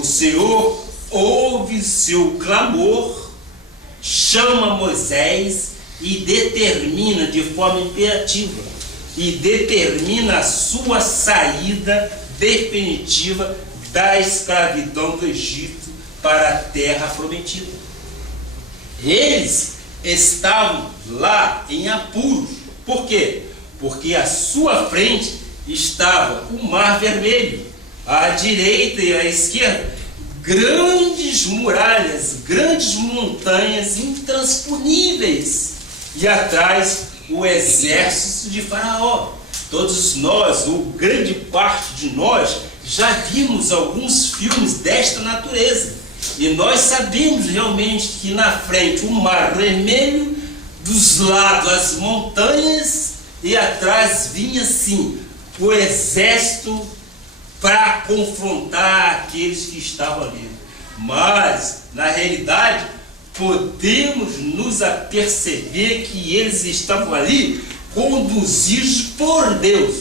o Senhor ouve seu clamor, chama Moisés e determina de forma imperativa, e determina a sua saída definitiva da escravidão do Egito para a terra prometida. Eles estavam lá em apuros. Por quê? Porque à sua frente estava o Mar Vermelho, à direita e à esquerda, grandes muralhas, grandes montanhas intransponíveis, e atrás o exército de Faraó. Todos nós, ou grande parte de nós, já vimos alguns filmes desta natureza, e nós sabemos realmente que na frente o Mar Vermelho, dos lados as montanhas, e atrás vinha sim o exército para confrontar aqueles que estavam ali. Mas, na realidade, podemos nos aperceber que eles estavam ali conduzidos por Deus.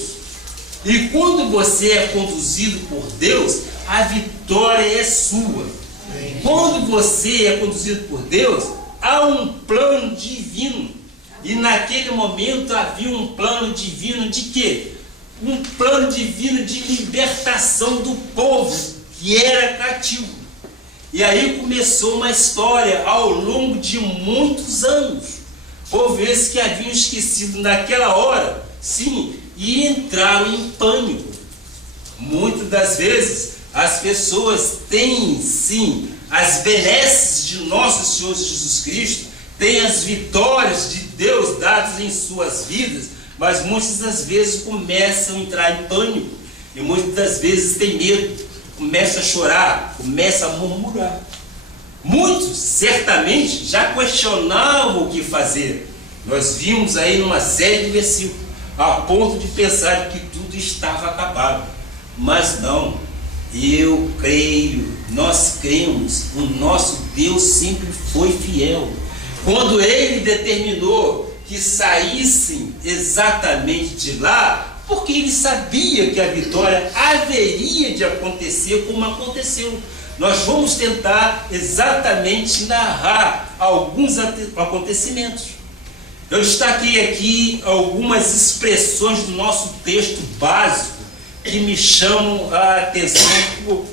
E quando você é conduzido por Deus, a vitória é sua. Quando você é conduzido por Deus, há um plano divino. E naquele momento havia um plano divino de quê? Um plano divino de libertação do povo que era cativo. E aí começou uma história ao longo de muitos anos. Houve esses que haviam esquecido naquela hora, sim, e entraram em pânico. Muitas das vezes as pessoas têm, sim, as benesses de nosso Senhor Jesus Cristo, têm as vitórias de Deus dadas em suas vidas, mas muitas das vezes começam a entrar em pânico, e muitas das vezes têm medo, começam a chorar, começam a murmurar. Muitos certamente já questionavam o que fazer. Nós vimos aí numa série de versículos, a ponto de pensar que tudo estava acabado. Mas não, eu creio, nós cremos, o nosso Deus sempre foi fiel. Quando Ele determinou que saíssem exatamente de lá, porque Ele sabia que a vitória haveria de acontecer como aconteceu. Nós vamos tentar exatamente narrar alguns acontecimentos. Eu destaquei aqui algumas expressões do nosso texto básico que me chamam a atenção.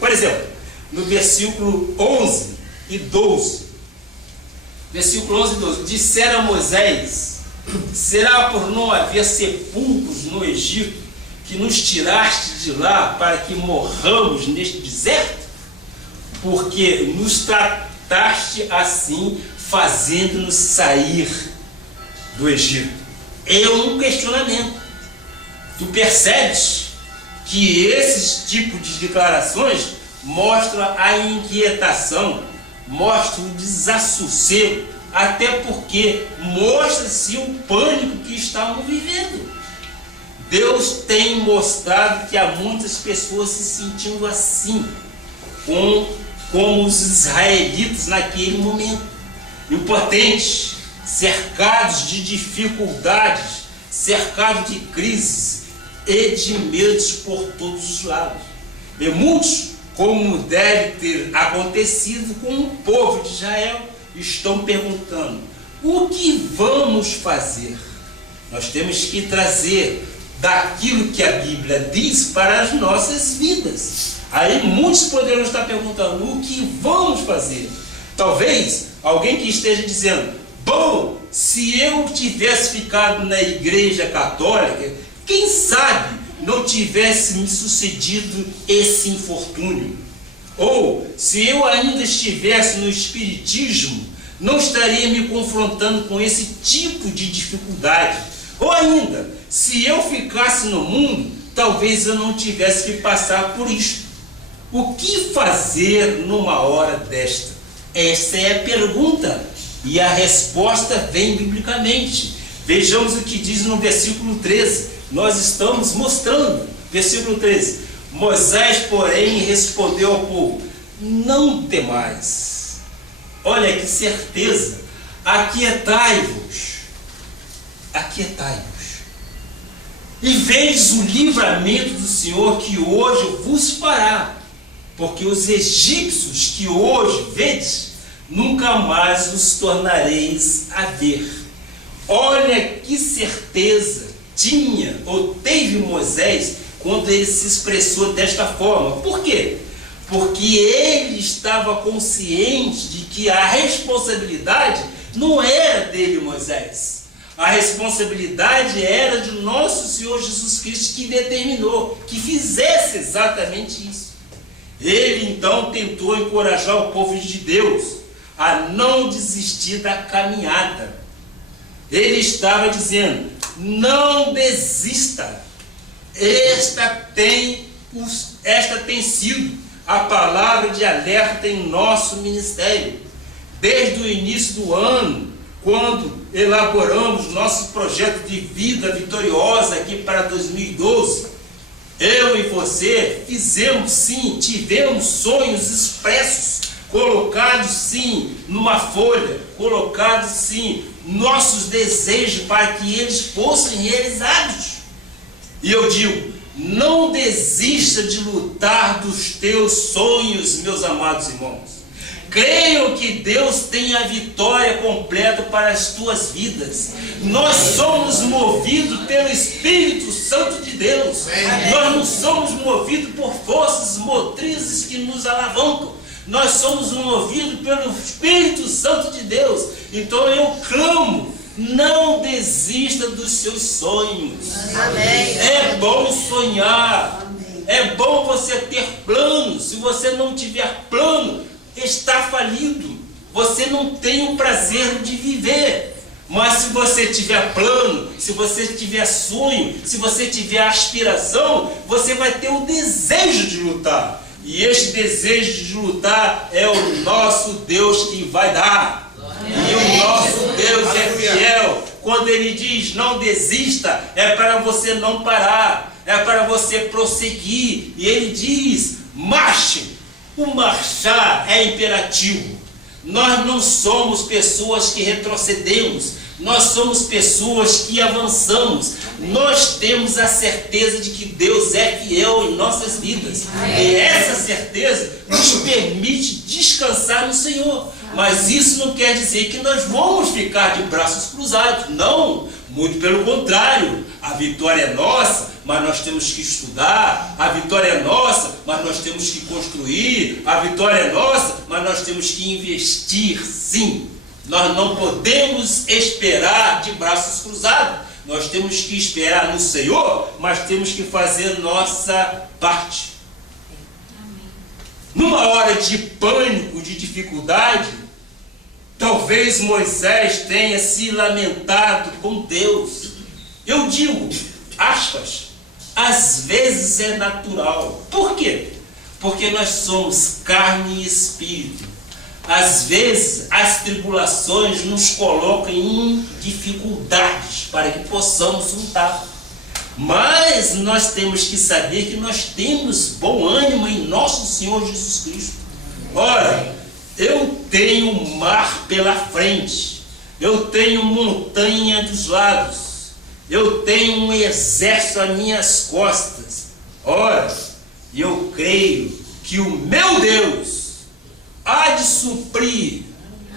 Por exemplo, no versículo 11 e 12. Versículo 11 e 12. Disseram a Moisés: será por não haver sepulcros no Egito que nos tiraste de lá para que morramos neste deserto? Porque nos trataste assim, fazendo-nos sair do Egito. É um questionamento. Tu percebes que esses tipos de declarações mostram a inquietação, mostram o desassossego, até porque mostra-se o pânico que estavam vivendo. Deus tem mostrado que há muitas pessoas se sentindo assim, como os israelitas naquele momento, impotentes, cercados de dificuldades, cercados de crises e de medos por todos os lados. E muitos, como deve ter acontecido com o povo de Israel, estão perguntando: o que vamos fazer? Nós temos que trazer daquilo que a Bíblia diz para as nossas vidas. Aí muitos poderão estar perguntando: o que vamos fazer? Talvez alguém que esteja dizendo: bom, se eu tivesse ficado na igreja católica, quem sabe não tivesse me sucedido esse infortúnio. Ou, se eu ainda estivesse no espiritismo, não estaria me confrontando com esse tipo de dificuldade. Ou ainda, se eu ficasse no mundo, talvez eu não tivesse que passar por isto. O que fazer numa hora desta? Essa é a pergunta, e a resposta vem biblicamente. Vejamos o que diz no versículo 13. Nós estamos mostrando, versículo 13. Moisés, porém, respondeu ao povo: não temais. Olha que certeza. Aquietai-vos. Aquietai-vos. E vedes o livramento do Senhor que hoje vos fará. porque os egípcios que hoje vedes, nunca mais os tornareis a ver. Olha que certeza tinha ou teve Moisés quando ele se expressou desta forma. Por quê? Porque ele estava consciente de que a responsabilidade não era dele, Moisés. A responsabilidade era de nosso Senhor Jesus Cristo, que determinou que fizesse exatamente isso. Ele então tentou encorajar o povo de Deus a não desistir da caminhada. Ele estava dizendo: não desista. Esta tem sido a palavra de alerta em nosso ministério. Desde o início do ano, quando elaboramos nosso projeto de vida vitoriosa aqui para 2012, eu e você fizemos sim, tivemos sonhos expressos, colocados sim numa folha, colocados sim nossos desejos para que eles fossem realizados. E eu digo: não desista de lutar dos teus sonhos, meus amados irmãos. Creio que Deus tem a vitória completa para as tuas vidas. Nós somos movidos pelo Espírito Santo de Deus. Nós não somos movidos por forças motrizes que nos alavancam. Nós somos movidos pelo Espírito Santo de Deus. Então eu clamo: não desista dos seus sonhos. Amém. É bom sonhar. Amém. É bom você ter planos. Se você não tiver plano, está falido. Você não tem o prazer de viver. Mas se você tiver plano, se você tiver sonho, se você tiver aspiração, você vai ter o desejo de lutar. E este desejo de lutar é o nosso Deus que vai dar. E o nosso Deus é fiel. Quando Ele diz não desista, é para você não parar, é para você prosseguir. E Ele diz: marche. O marchar é imperativo. Nós não somos pessoas que retrocedemos, nós somos pessoas que avançamos. Nós temos a certeza de que Deus é fiel em nossas vidas. E essa certeza nos permite descansar no Senhor. Mas isso não quer dizer que nós vamos ficar de braços cruzados. Não, muito pelo contrário. A vitória é nossa, mas nós temos que estudar. A vitória é nossa, mas nós temos que construir. A vitória é nossa, mas nós temos que investir, sim. Nós não podemos esperar de braços cruzados. Nós temos que esperar no Senhor, mas temos que fazer nossa parte. Numa hora de pânico, de dificuldade, talvez Moisés tenha se lamentado com Deus. Eu digo, aspas, às vezes é natural. Por quê? Porque nós somos carne e espírito. Às vezes as tribulações nos colocam em dificuldades para que possamos lutar. Mas nós temos que saber que nós temos bom ânimo em nosso Senhor Jesus Cristo. Ora, eu tenho o mar pela frente, eu tenho montanha dos lados, eu tenho um exército às minhas costas. Ora, eu creio que o meu Deus há de suprir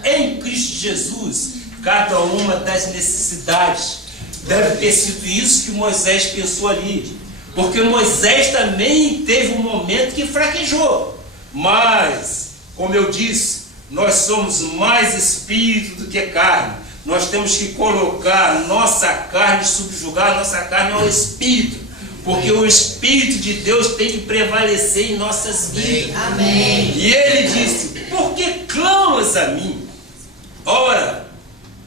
em Cristo Jesus cada uma das necessidades. Deve ter sido isso que Moisés pensou ali, porque Moisés também teve um momento que fraquejou. Mas, como eu disse, nós somos mais espírito do que carne. Nós temos que colocar nossa carne, subjugar nossa carne ao espírito, porque o Espírito de Deus tem que prevalecer em nossas vidas. Amém. E ele disse: por que clamas a mim? Ora,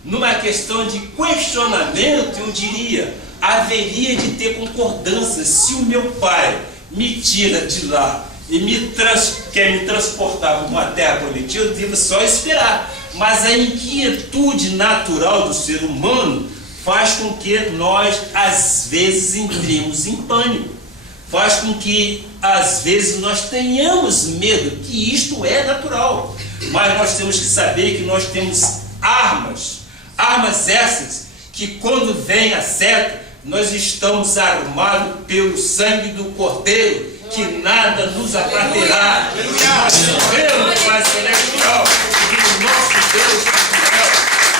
numa questão de questionamento, eu diria, haveria de ter concordância. Se o meu pai me tira de lá e quer me transportar para uma terra prometida, eu devo só esperar. Mas a inquietude natural do ser humano faz com que nós, às vezes, entremos em pânico. Faz com que, às vezes, nós tenhamos medo, que isto é natural. Mas nós temos que saber que nós temos armas essas que, quando vem a seta, nós estamos armados pelo sangue do Cordeiro, que nada nos abaterá. Nós cremos, Pai Celestial, que o nosso Deus é fiel.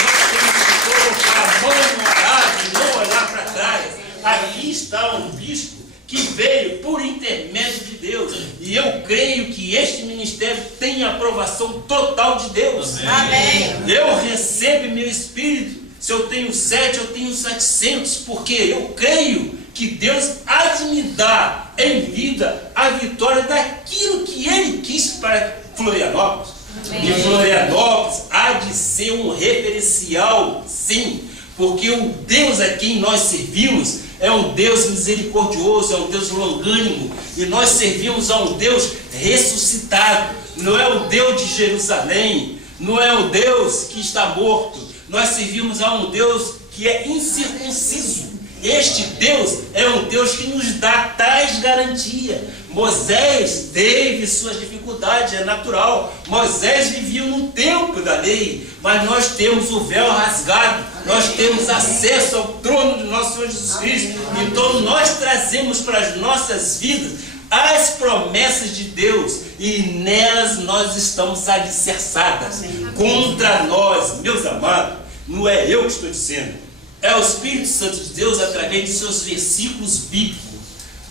Nós temos que colocar a mão no arado e não olhar para trás. Aqui está um bispo que veio por intermédio de Deus. E eu creio que este ministério tem a aprovação total de Deus. Amém. Eu recebo em meu espírito. Se eu tenho 7, eu tenho 700, porque eu creio que Deus há de me dar em vida a vitória daquilo que Ele quis para Florianópolis. Amém. E Florianópolis há de ser um referencial, sim, porque o Deus a quem nós servimos é um Deus misericordioso, é um Deus longânimo, e nós servimos a um Deus ressuscitado. Não é o Deus de Jerusalém, não é o Deus que está morto. Nós servimos a um Deus que é incircunciso. Este Deus é um Deus que nos dá tais garantias. Moisés teve suas dificuldades, é natural. Moisés vivia no tempo da lei, mas nós temos o véu rasgado, nós temos acesso ao trono de nosso Senhor Jesus Cristo. Então nós trazemos para as nossas vidas as promessas de Deus, e nelas nós estamos alicerçadas. Contra nós, meus amados, não é eu que estou dizendo, é o Espírito Santo de Deus através de seus versículos bíblicos.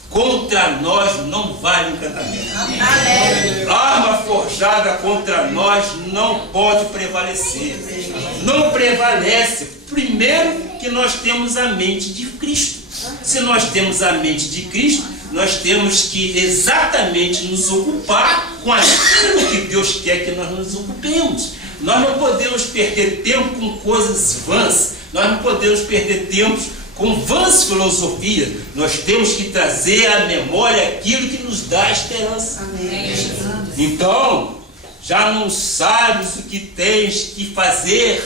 Contra nós não vale encantamento. Arma forjada contra nós não pode prevalecer. Não prevalece. Primeiro que nós temos a mente de Cristo. Se nós temos a mente de Cristo, nós temos que exatamente nos ocupar com aquilo que Deus quer que nós nos ocupemos. Nós não podemos perder tempo com coisas vãs. Nós não podemos perder tempo com vãs filosofias. Nós temos que trazer à memória aquilo que nos dá esperança. Amém. Então, já não sabes o que tens que fazer?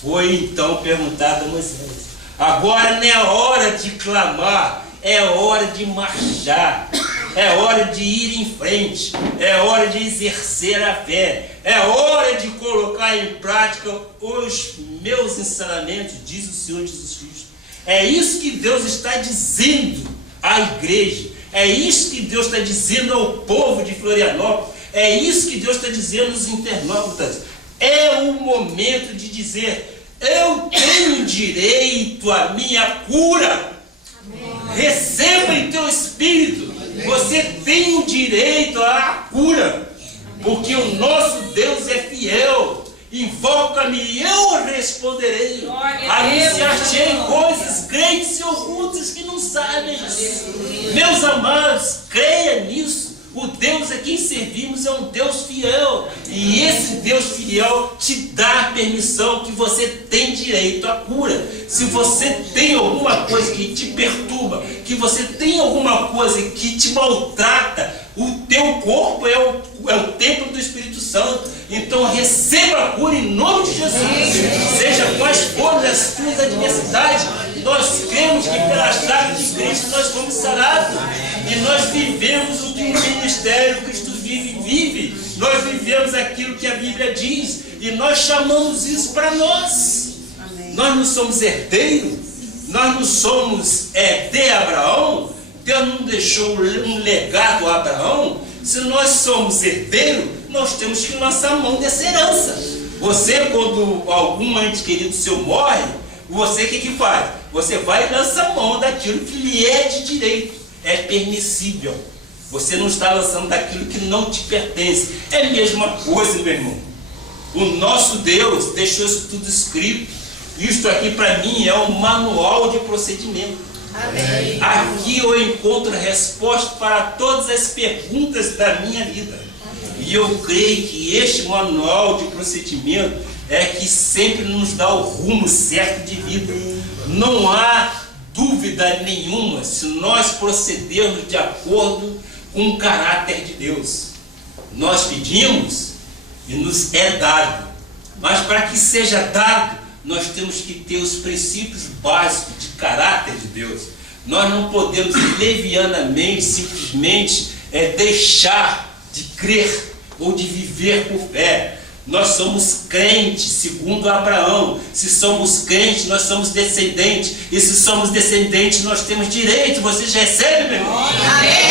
Foi então perguntado a Moisés. Agora não é hora de clamar, é hora de marchar. É hora de ir em frente, é hora de exercer a fé, é hora de colocar em prática os meus ensinamentos, diz o Senhor Jesus Cristo. É isso que Deus está dizendo à igreja, é isso que Deus está dizendo ao povo de Florianópolis, é isso que Deus está dizendo aos internautas. É o momento de dizer: eu tenho direito à minha cura. Amém. Receba em teu espírito. Você tem o direito à cura, porque o nosso Deus é fiel. Invoca-me e eu responderei. Anunciar-te-ei coisas grandes e ocultas que não sabem. Meus amados, creia nisso. O Deus a quem servimos é um Deus fiel. E esse Deus fiel te dá a permissão que você tem direito à cura. Se você tem alguma coisa que te perturba, que você tem alguma coisa que te maltrata, o teu corpo é o templo do Espírito Santo. Então receba a cura em nome de Jesus. Seja quais forem as tuas adversidades, nós cremos que pela chave de Cristo nós fomos sarados. E nós vivemos o que o ministério Cristo vive. Nós vivemos aquilo que a Bíblia diz. E nós chamamos isso para nós. Amém. Nós não somos herdeiros. Nós não somos de Abraão. Deus não deixou um legado a Abraão. Se nós somos herdeiros, nós temos que lançar a mão dessa herança. Você, quando algum ente querido seu morre, você o que faz? Você vai e lança a mão daquilo que lhe é de direito. É permissível. Você não está lançando daquilo que não te pertence. É a mesma coisa, meu irmão. O nosso Deus deixou isso tudo escrito. Isto aqui para mim é um manual de procedimento. Amém. Aqui eu encontro a resposta para todas as perguntas da minha vida. E eu creio que este manual de procedimento é que sempre nos dá o rumo certo de vida. Não há dúvida nenhuma se nós procedermos de acordo com o caráter de Deus. Nós pedimos e nos é dado. Mas para que seja dado, nós temos que ter os princípios básicos de caráter de Deus. Nós não podemos levianamente, simplesmente deixar de crer ou de viver por fé. Nós somos crentes, segundo Abraão. Se somos crentes, nós somos descendentes. E se somos descendentes, nós temos direito. Vocês recebem, meu irmão? Amém.